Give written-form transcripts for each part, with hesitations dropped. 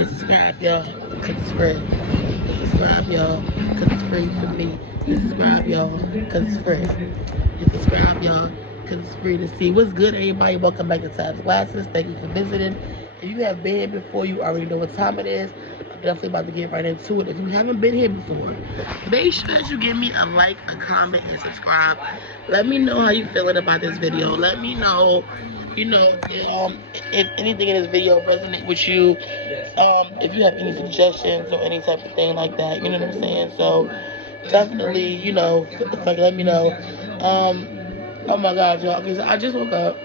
Hit subscribe, y'all, cause it's free. Hit subscribe, y'all, cause it's free for me. Hit subscribe, y'all, cause it's free. Hit subscribe, y'all, cause it's free to see. What's good, everybody? Welcome back to Ty's Glasses. Thank you for visiting. If you have been here before, you already know what time it is. I'm definitely about to get right into it. If you haven't been here before, make sure that you give me a like, a comment, and subscribe. Let me know how you feeling about this video. Let me know, if anything in this video resonate with you. If you have any suggestions or any type of thing like that, you know what I'm saying? So definitely, it's like let me know. Oh my god, y'all. Okay, so I just woke up.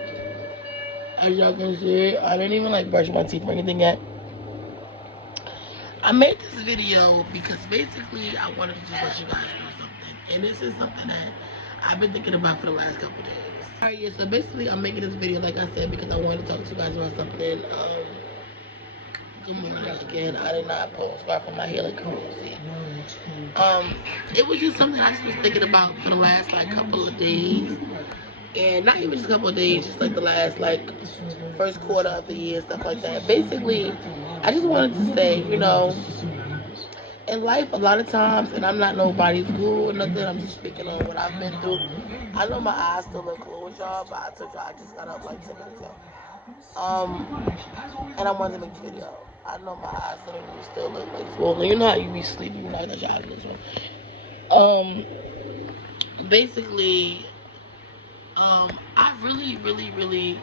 As y'all can see, I didn't even like brush my teeth or anything yet. I made this video because basically I wanted to just let you guys know something. And this is something that I've been thinking about for the last couple days. Alright, yeah, so basically I'm making this video, like I said, because I wanted to talk to you guys about something. Good morning again. I did not post right from my hair like crazy. It was just something I just was thinking about for the last like couple of days. And not even just a couple of days, just like the last like first quarter of the year, stuff like that. Basically, I just wanted to say, in life a lot of times, and I'm not nobody's guru or nothing, I'm just speaking on what I've been through. I know my eyes still look closed, y'all, but I told y'all I just got up like 10 minutes ago. And I wanted to make the video. I know my eyes still look like swollen. You know how you be sleeping when I got your eyes this one. Basically, I really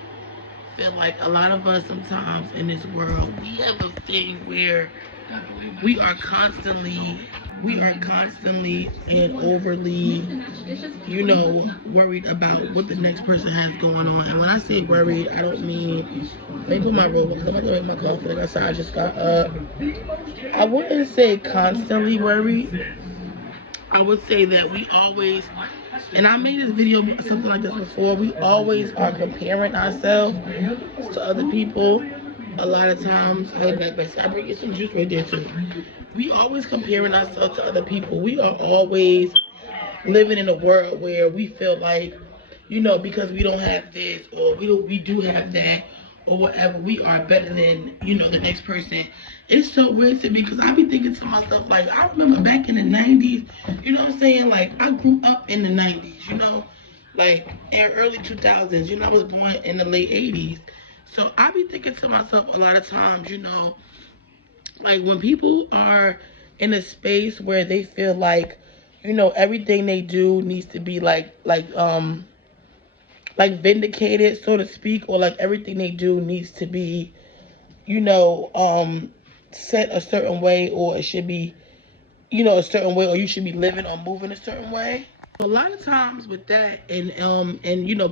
feel like a lot of us sometimes in this world, we have a thing where we are constantly and overly, worried about what the next person has going on. And when I say worried, I don't mean, let me put my robe because I'm about to make my coffee. Like I said, I just got up. I wouldn't say constantly worried. I would say that we always, and I made this video something like this before, we always are comparing ourselves to other people. A lot of times, hey, I bring you some juice right there too. We always comparing ourselves to other people. We are always living in a world where we feel like, because we don't have this or we do have that or whatever, we are better than, the next person. It's so weird to me because I be thinking to myself, like, I remember back in the 90s, you know what I'm saying? Like, I grew up in the 90s, like in early 2000s, I was born in the late 80s. So I be thinking to myself a lot of times, like when people are in a space where they feel like, everything they do needs to be like vindicated, so to speak, or like everything they do needs to be, set a certain way, or it should be, a certain way, or you should be living or moving a certain way. A lot of times with that, and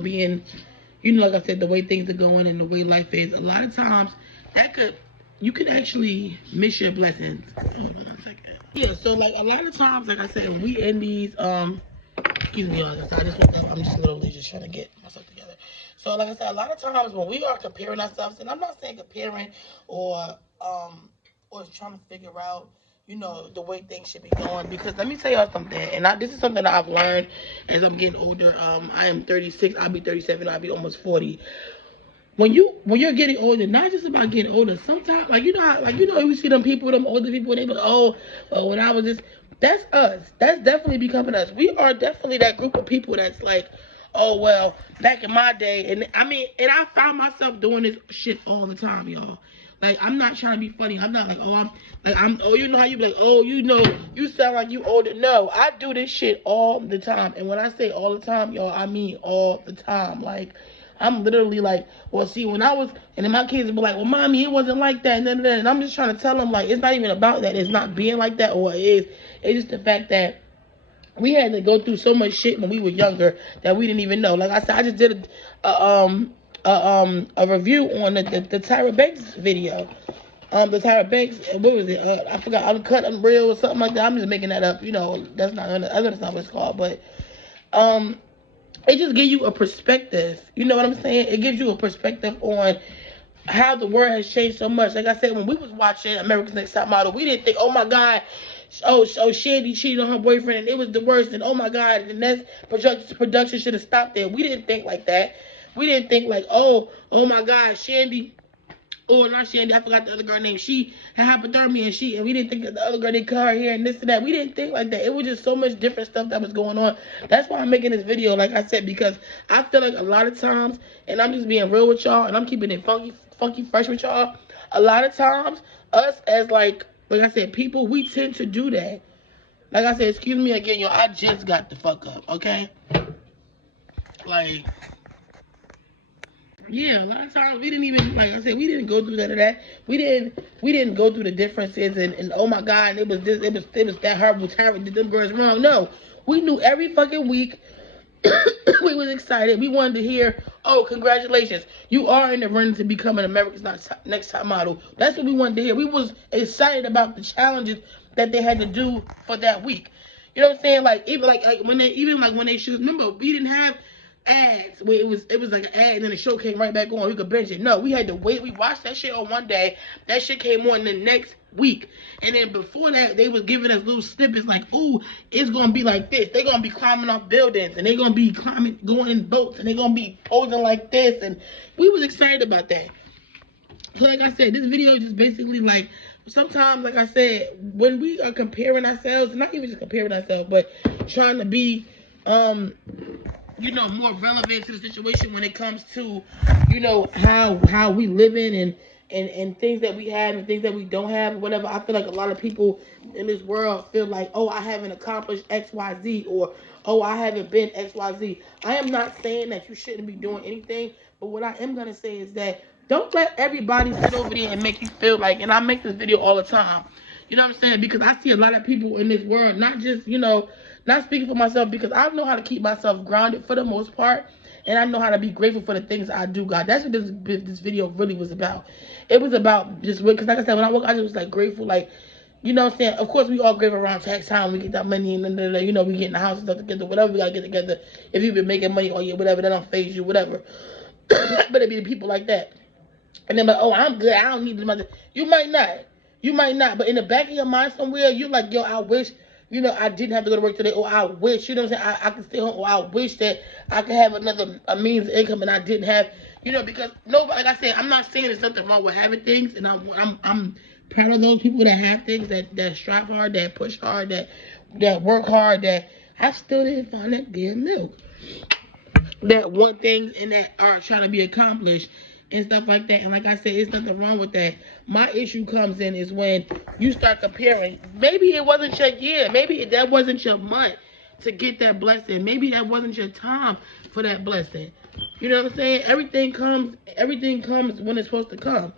being, like I said, the way things are going and the way life is, a lot of times you could actually miss your blessings. Hold on a second. Yeah, so like a lot of times, like I said, when we in these excuse me, y'all, I'm just literally just trying to get myself together. So like I said, a lot of times when we are comparing ourselves, and I'm not saying comparing or trying to figure out, the way things should be going, because let me tell y'all something, and this is something that I've learned as I'm getting older. I am 36, I'll be 37, I'll be almost 40. When you're getting older, not just about getting older, sometimes you see them people, them older people, and they be like, oh, when I was this, that's us. That's definitely becoming us. We are definitely that group of people that's like, oh well, back in my day, and I found myself doing this shit all the time, y'all. Like, I'm not trying to be funny. I'm not like, oh, you know how you be like, oh, you sound like you older. No, I do this shit all the time. And when I say all the time, y'all, I mean all the time. Like, I'm literally like, well, see, when I was, and then my kids would be like, well, mommy, it wasn't like that. And I'm just trying to tell them, like, it's not even about that. It's not being like that, or it is. It's just the fact that we had to go through so much shit when we were younger that we didn't even know. Like I said, I just did a review on the Tyra Banks video. The Tyra Banks, what was it? I forgot, Uncut, Unreal, or something like that. I'm just making that up. That's not what it's called. But it just gives you a perspective. You know what I'm saying? It gives you a perspective on how the world has changed so much. Like I said, when we was watching America's Next Top Model, we didn't think, oh my God, Shandy cheated on her boyfriend and it was the worst, and oh my God, the next production should have stopped there. We didn't think like that. We didn't think like, oh my God, Shandy or not Shandy, I forgot the other girl name. She had hypothermia and we didn't think that the other girl didn't cut her hair and this and that. We didn't think like that. It was just so much different stuff that was going on. That's why I'm making this video, like I said, because I feel like a lot of times, and I'm just being real with y'all, and I'm keeping it funky fresh with y'all. A lot of times, us as like I said, people, we tend to do that. Like I said, excuse me again, yo, I just got the fuck up, okay? Like, yeah, a lot of times we didn't even, like I said, we didn't go through none of that. We didn't go through the differences and oh my God, it was this, it was that horrible tyrant did them girls wrong. No, we knew every fucking week. We was excited. We wanted to hear, oh, congratulations, you are in the running to become an America's Next Top Model. That's what we wanted to hear. We was excited about the challenges that they had to do for that week. You know what I'm saying? Like even when they shoot. Remember, we didn't have ads where it was like an ad and then the show came right back on. We could binge it. No, we had to wait. We watched that shit on one day. That shit came on the next week. And then before that, they was giving us little snippets like, ooh, it's gonna be like this. They're gonna be climbing off buildings and they're gonna be going in boats and they're gonna be posing like this. And we was excited about that. So like I said, this video is just basically like, sometimes, like I said, when we are comparing ourselves, not even just comparing ourselves, but trying to be, more relevant to the situation when it comes to, how we living and things that we have and things that we don't have, whatever. I feel like a lot of people in this world feel like, oh, I haven't accomplished X, Y, Z, or, oh, I haven't been X, Y, Z. I am not saying that you shouldn't be doing anything, but what I am going to say is that don't let everybody sit over there and make you feel like, and I make this video all the time, you know what I'm saying? Because I see a lot of people in this world, not just, not speaking for myself, because I know how to keep myself grounded for the most part, and I know how to be grateful for the things I do, God. That's what this video really was about. It was about just, because like I said, when I woke, I just was like grateful, like, you know what I'm saying? Of course, we all grateful around tax time. We get that money and then, we get in the house and stuff together, whatever we got to get together. If you've been making money all year, whatever, that don't phase you, whatever. But it be the people like that. And then like, oh, I'm good. I don't need the money. You might not. You might not. But in the back of your mind somewhere, you're like, yo, I wish, I didn't have to go to work today. Or I wish, you know what I'm saying? I could stay home. Or I wish that I could have a means of income and I didn't have, because nobody, like I said, I'm not saying there's nothing wrong with having things. And I'm proud of those people that have things, that strive hard, that push hard, that work hard, that I still didn't find that damn milk. That want things and that are trying to be accomplished and stuff like that. And like I said, it's nothing wrong with that. My issue comes in is when you start comparing. Maybe it wasn't your year. Maybe that wasn't your month to get that blessing. Maybe that wasn't your time for that blessing. You know what I'm saying? Everything comes when it's supposed to come.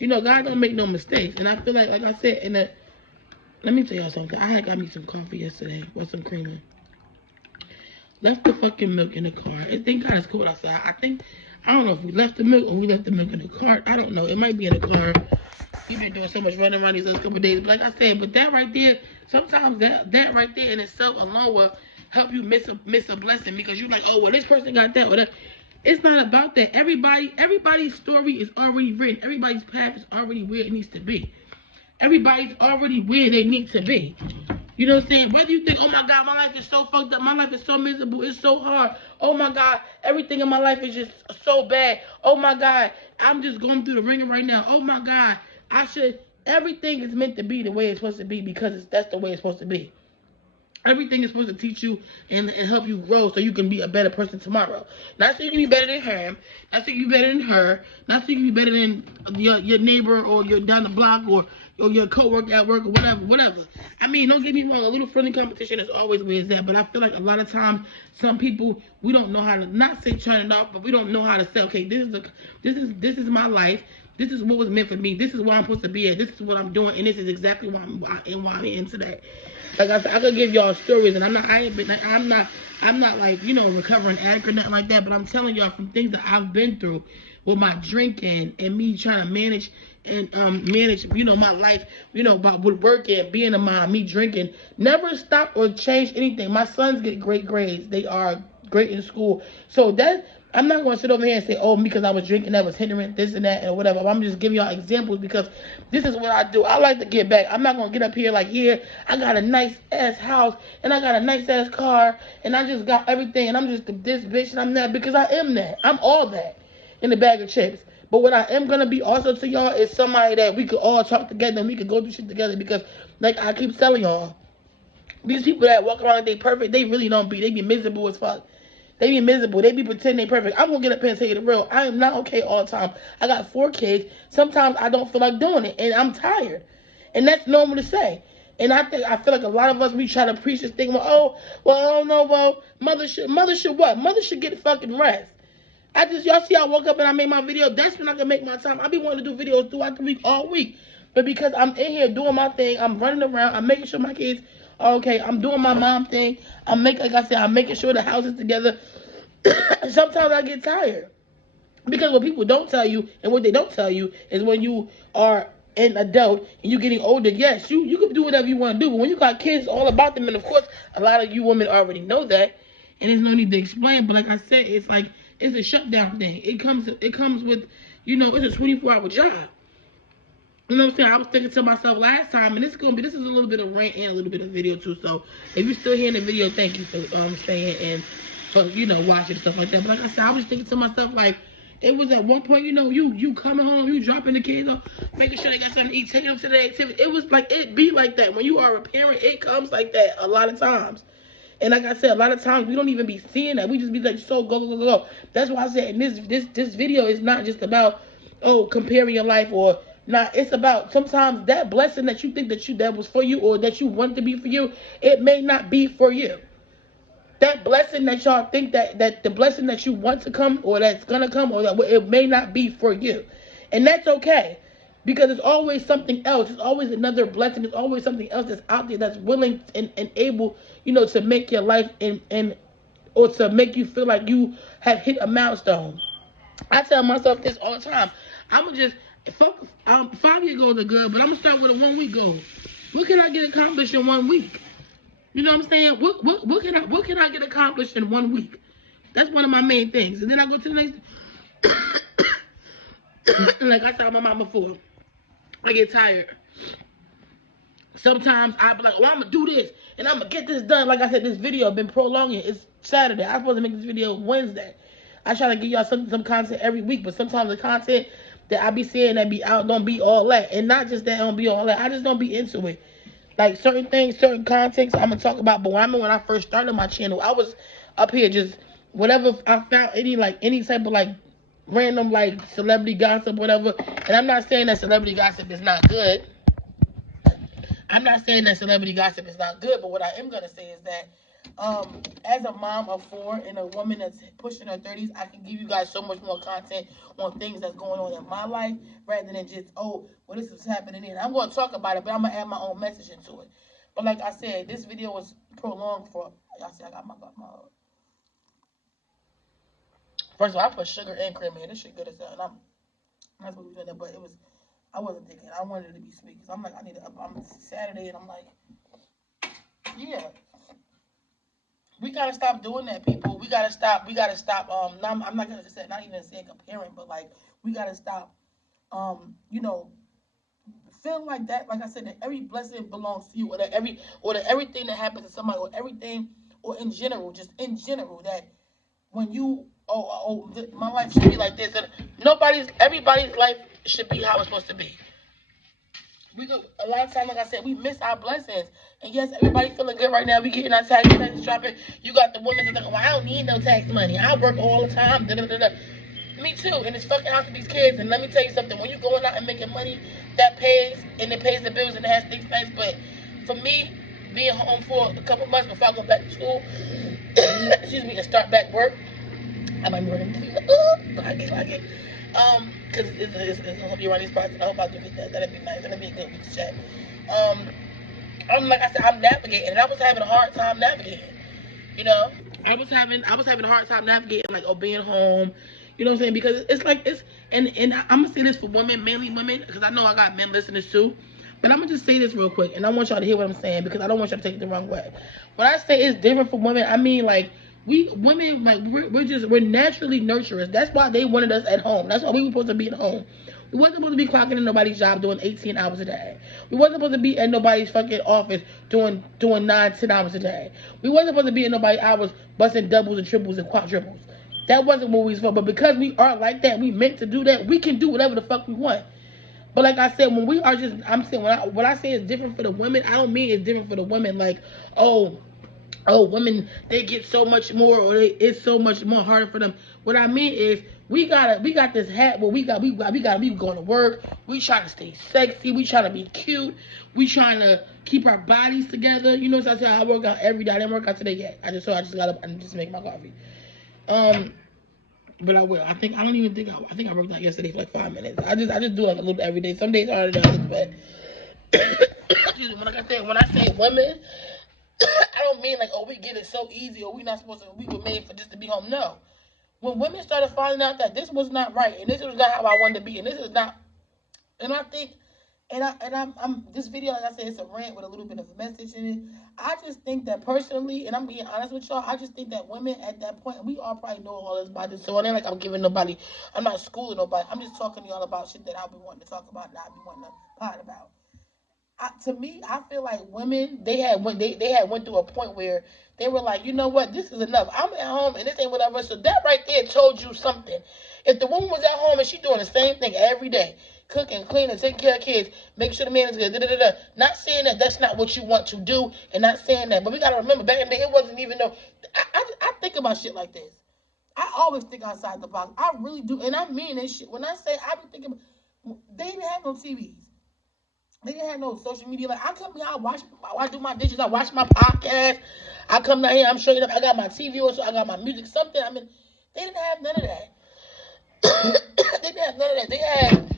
God don't make no mistakes. And I feel like I said, let me tell y'all something. I had got me some coffee yesterday with some creamer. Left the fucking milk in the car. Thank God it's cold outside. I don't know if we left the milk or we left the milk in the cart. I don't know. It might be in the car. You've been doing so much running around these last couple of days. But like I said, but that right there, sometimes that right there in itself alone will help you miss a blessing, because you're like, oh, well, this person got that or that. It's not about that. Everybody's story is already written. Everybody's path is already where it needs to be. Everybody's already where they need to be. You know what I'm saying? Whether you think, oh my God, my life is so fucked up, my life is so miserable, it's so hard. Oh my God, everything in my life is just so bad. Oh my God, I'm just going through the ringer right now. Oh my God, everything is meant to be the way it's supposed to be, because that's the way it's supposed to be. Everything is supposed to teach you and help you grow so you can be a better person tomorrow. Not so you can be better than him, not so you can be better than her, not so you can be better than your neighbor or your down the block or your co-worker at work or whatever. I mean, don't get me wrong, a little friendly competition is always where it's at, but I feel like a lot of times, some people, we don't know how to, not say turn it off, but we don't know how to say, okay, this is my life. This is what was meant for me. This is where I'm supposed to be at. This is what I'm doing, and this is exactly why I'm into that. Like I said, I could give y'all stories, and I'm not like, recovering addict or nothing like that, but I'm telling y'all from things that I've been through with my drinking and me trying to manage my life, with work and being a mom, me drinking. Never stop or change anything. My sons get great grades. They are great in school. So I'm not going to sit over here and say, oh, because I was drinking, that was hindering this and that and whatever. I'm just giving y'all examples because this is what I do. I like to get back. I'm not going to get up here like, yeah, I got a nice-ass house and I got a nice-ass car and I just got everything and I'm just this bitch and I'm that, because I am that. I'm all that in a bag of chips. But what I am gonna be also to y'all is somebody that we could all talk together and we could go through shit together. Because like I keep telling y'all, these people that walk around like they perfect, they really don't be. They be miserable as fuck. They be miserable. They be pretending they perfect. I'm gonna get up here and tell you the real. I am not okay all the time. I got 4 kids. Sometimes I don't feel like doing it, and I'm tired. And that's normal to say. And I feel like a lot of us, we try to preach this thing. Well, I don't know. Well, mother should what? Mother should get fucking rest. Y'all see I woke up and I made my video. That's when I can make my time. I be wanting to do videos throughout the week, all week. But because I'm in here doing my thing, I'm running around, I'm making sure my kids are okay. I'm doing my mom thing. I'm making sure the house is together. Sometimes I get tired. Because what people don't tell you and what they don't tell you is when you are an adult and you're getting older, yes, you can do whatever you want to do. But when you got kids, it's all about them. And of course, a lot of you women already know that. And there's no need to explain. But like I said, it's like, it's a shutdown thing. It comes with, it's a 24-hour job. You know what I'm saying? I was thinking to myself last time, and this is a little bit of rant and a little bit of video too. So if you're still hearing the video, thank you for staying and for watching stuff like that. But like I said, I was thinking to myself like, it was at one point, you coming home, you dropping the kids off, making sure they got something to eat, taking them to the activity. It was like, it be like that. When you are a parent, it comes like that a lot of times. And like I said, a lot of times we don't even be seeing that. We just be like, so go. That's why I said, and this video is not just about, comparing your life or not. It's about sometimes that blessing that you think that was for you or that you want to be for you, it may not be for you. That blessing that y'all think that the blessing that you want to come or that's gonna come or that it may not be for you. And that's okay. Because it's always something else. It's always another blessing. It's always something else that's out there that's willing and able, to make your life or to make you feel like you have hit a milestone. I tell myself this all the time. I'm going to just, 5-year goals are good, but I'm going to start with a 1-week goal. What can I get accomplished in 1 week? You know what I'm saying? What can I get accomplished in 1 week? That's one of my main things. And then I go to the next. Like I said, my mom before. I get tired. Sometimes I be like, I'm going to do this. And I'm going to get this done. Like I said, this video been prolonging. It's Saturday. I'm supposed to make this video Wednesday. I try to give y'all some content every week. But sometimes the content that I be seeing that be out don't be all that. And not just that don't be all that. I just don't be into it. Like certain things, certain contexts I'm going to talk about. But when I first started my channel, I was up here just whatever I found, any type of random celebrity gossip, whatever. And I'm not saying that celebrity gossip is not good. But what I am going to say is that as a mom of 4 and a woman that's pushing her 30s, I can give you guys so much more content on things that's going on in my life rather than just, this is happening here. I'm going to talk about it, but I'm going to add my own message into it. But like I said, this video was prolonged for, y'all see I got my first of all, I put sugar and cream in here. This shit good as hell. And I'm not supposed to be doing that, but I wasn't thinking. I wanted it to be sweet. Because I'm like, I'm Saturday, and I'm like, yeah. We got to stop doing that, people. We got to stop. I'm not going to say, not even say comparing, but we got to stop, feeling like that. Like I said, that every blessing belongs to you, or that everything that happens to somebody, or everything, or in general, that when you, my life should be like this. And everybody's life should be how it's supposed to be. A lot of times, like I said, we miss our blessings. And yes, everybody feeling good right now. We getting our taxes dropping. You got the women that think, I don't need no tax money. I work all the time. Me too. And it's fucking out to these kids. And let me tell you something. When you going out and making money, that pays. And it pays the bills and it has things paid. But for me, being home for a couple months before I go back to school, and start back work, I might be working. I get. Because it's I hope you're on these spots. I hope I do get that. That'd be nice. That'd be a good week to chat. Like I said, I'm navigating, and I was having a hard time navigating. I was having a hard time navigating, being home. You know what I'm saying? Because and I'm gonna say this for women, mainly women, because I know I got men listening too. But I'm gonna just say this real quick, and I want y'all to hear what I'm saying because I don't want y'all to take it the wrong way. When I say it's different for women, I mean we women, we're naturally nurturers. That's why they wanted us at home. That's why we were supposed to be at home. We wasn't supposed to be clocking in nobody's job doing 18 hours a day. We wasn't supposed to be at nobody's fucking office doing 9, 10 hours a day. We wasn't supposed to be in nobody's hours busting doubles and triples and quadruples. That wasn't what we was for. But because we are like that, we meant to do that, we can do whatever the fuck we want. But like I said, when we are just, I'm saying, when I say it's different for the women, I don't mean it's different for the women like, oh, women, they get so much more, or it's so much more harder for them. What I mean is we got this hat where we gotta be going to work. We trying to stay sexy. We trying to be cute. We trying to keep our bodies together. You know, so I said I work out every day. I didn't work out today yet. I just got up and just make my coffee. But I will. I think I worked out yesterday for like 5 minutes. I just do like a little every day. Some days harder than others, but excuse me. When I say women, I don't mean like, oh, we get it so easy, or we were made for just to be home. No. When women started finding out that this was not right, and this was not how I wanted to be, and this is not, and I think, I'm this video, like I said, it's a rant with a little bit of a message in it. I just think that personally, and I'm being honest with y'all, I just think that women at that point, and we all probably know all this about this, so it ain't like I'm not schooling nobody. I'm just talking to y'all about shit that I be wanting to talk about, and I be wanting to pod about. To me, I feel like women, they had went through a point where they were like, you know what, this is enough. I'm at home and this ain't whatever. So that right there told you something. If the woman was at home and she doing the same thing every day, cooking, cleaning, taking care of kids, making sure the man is good, not saying that that's not what you want to do, and not saying that, but we gotta remember back in the day, it wasn't even no. I think about shit like this. I always think outside the box. I really do, and I mean this shit. When I say I be thinking, they didn't have no TVs. They didn't have no social media. Like, I come here, I do my dishes, I watch my podcast. I come down here, I'm showing up. I got my TV on, so I got my music, something. I mean, they didn't have none of that. They didn't have none of that. They had,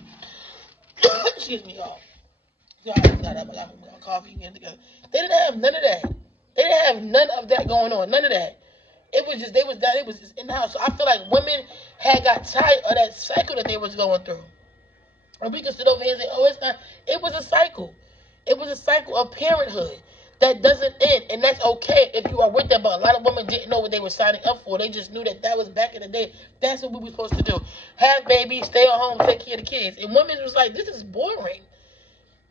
excuse me, y'all. So I got up, I got my coffee and together. They didn't have none of that. They didn't have none of that going on. None of that. It was just, it was just in the house. So I feel like women had got tired of that cycle that they was going through. And we can sit over here and say, oh, it's not. It was a cycle. It was a cycle of parenthood that doesn't end. And that's okay if you are with them. But a lot of women didn't know what they were signing up for. They just knew that was back in the day. That's what we were supposed to do. Have babies, stay at home, take care of the kids. And women was like, this is boring.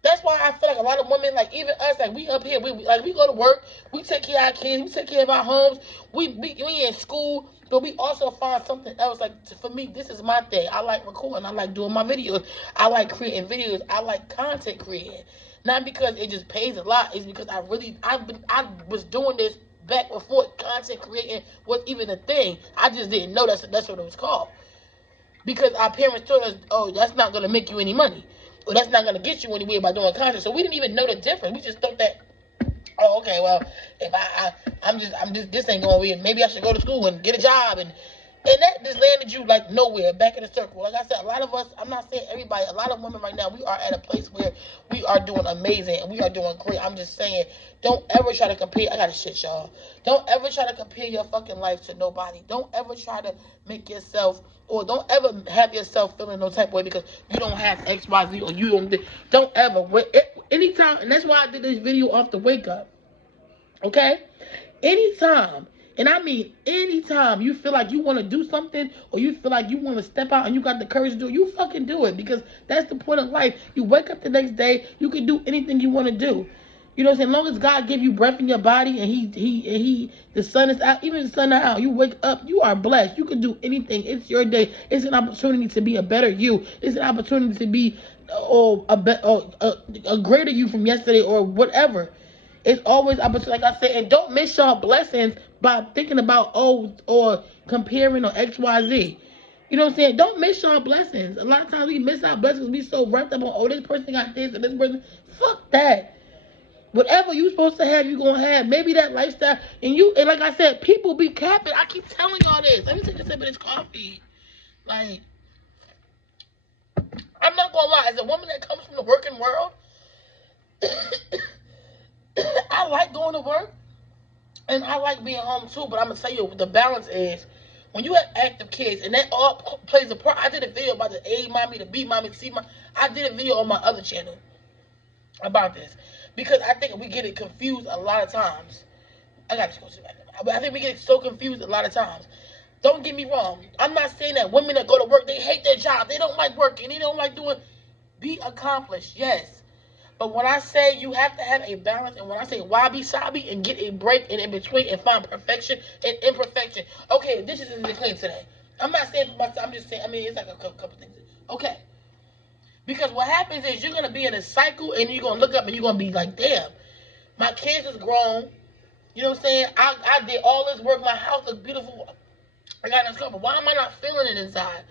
That's why I feel like a lot of women, like even us, like we up here, we go to work, we take care of our kids, we take care of our homes, we in school, but we also find something else. Like for me, this is my thing. I like recording, I like doing my videos, I like creating videos, I like content creating. Not because it just pays a lot, it's because I was doing this back before content creating was even a thing. I just didn't know that's what it was called. Because our parents told us, oh, that's not gonna make you any money. Well, that's not gonna get you anywhere by doing content. So we didn't even know the difference. We just thought that, oh, okay, well, if I'm just this ain't going weird. Maybe I should go to school and get a job, and that just landed you like nowhere, back in the circle. Like I said, a lot of us, I'm not saying everybody, a lot of women right now, we are at a place where we are doing amazing and we are doing great. I'm just saying, don't ever try to compare. I gotta shit, y'all. Don't ever try to compare your fucking life to nobody. Don't ever try to make yourself, or don't ever have yourself feeling no type of way because you don't have X, Y, Z, or you don't ever. Anytime, and that's why I did this video off the wake up. Okay? Anytime, and I mean anytime you feel like you want to do something, or you feel like you want to step out and you got the courage to do it, you fucking do it, because that's the point of life. You wake up the next day, you can do anything you want to do. You know what I'm saying? As long as God give you breath in your body and the sun is out, even the sun is out, you wake up, you are blessed. You can do anything. It's your day. It's an opportunity to be a better you. It's an opportunity to be a greater you from yesterday or whatever. It's always opportunity, like I said, and don't miss your blessings by thinking about or comparing or X, Y, Z. You know what I'm saying? Don't miss your blessings. A lot of times we miss our blessings. We so wrapped up on, this person got this and this person. Fuck that. Whatever you supposed to have, you gonna have. Maybe that lifestyle, and like I said, people be capping. I keep telling y'all this. Let me take a sip of this coffee. Like, I'm not gonna lie. As a woman that comes from the working world, I like going to work, and I like being home too. But I'm gonna tell you, the balance is when you have active kids, and that all plays a part. I did a video about the A mommy, the B mommy, the C mommy. I did a video on my other channel about this. Because I think we get it confused a lot of times. I got to go to the back. I think we get so confused a lot of times. Don't get me wrong. I'm not saying that women that go to work, they hate their job. They don't like working. They don't like doing. Be accomplished, yes. But when I say you have to have a balance, and when I say wabi sabi and get a break and in between and find perfection and imperfection. Okay, this is the clean today. I'm not saying for myself, I'm just saying, I mean, it's like a couple things. Okay. Because what happens is you're going to be in a cycle and you're going to look up and you're going to be like, damn, my kids is grown. You know what I'm saying? I did all this work. My house is beautiful. I got this cover. Why am I not feeling it inside?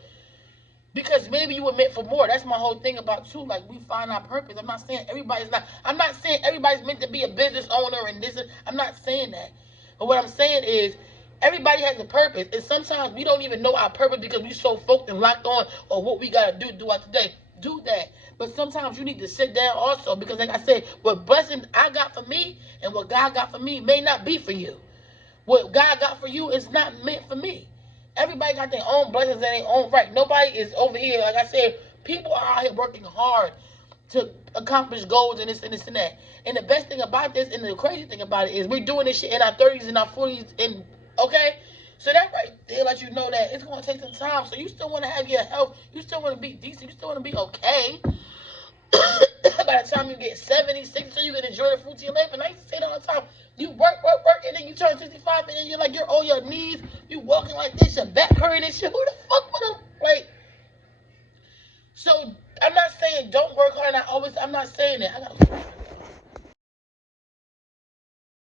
Because maybe you were meant for more. That's my whole thing about too. Like, we find our purpose. I'm not saying everybody's not. I'm not saying everybody's meant to be a business owner and this. I'm not saying that. But what I'm saying is, everybody has a purpose, and sometimes we don't even know our purpose because we're so focused and locked on or what we gotta do throughout the day. Do that. But sometimes you need to sit down also, because like I said, what blessing I got for me and what God got for me may not be for you. What God got for you is not meant for me. Everybody got their own blessings and their own right. Nobody is over here. Like I said, people are out here working hard to accomplish goals and this and this and that. And the best thing about this and the crazy thing about it is we're doing this shit in our 30s and our 40s. And okay? So that right there lets you know that it's going to take some time. So you still want to have your health. You still want to be decent. You still want to be okay. By the time you get 70, 60, so you can enjoy the fruits of your life. And I used to say that all the time. You work, and then you turn 65, and then you're like, you're on your knees, you walking like this, your back hurting and shit. Who the fuck would have, like, so I'm not saying don't work hard, and I'm not saying that.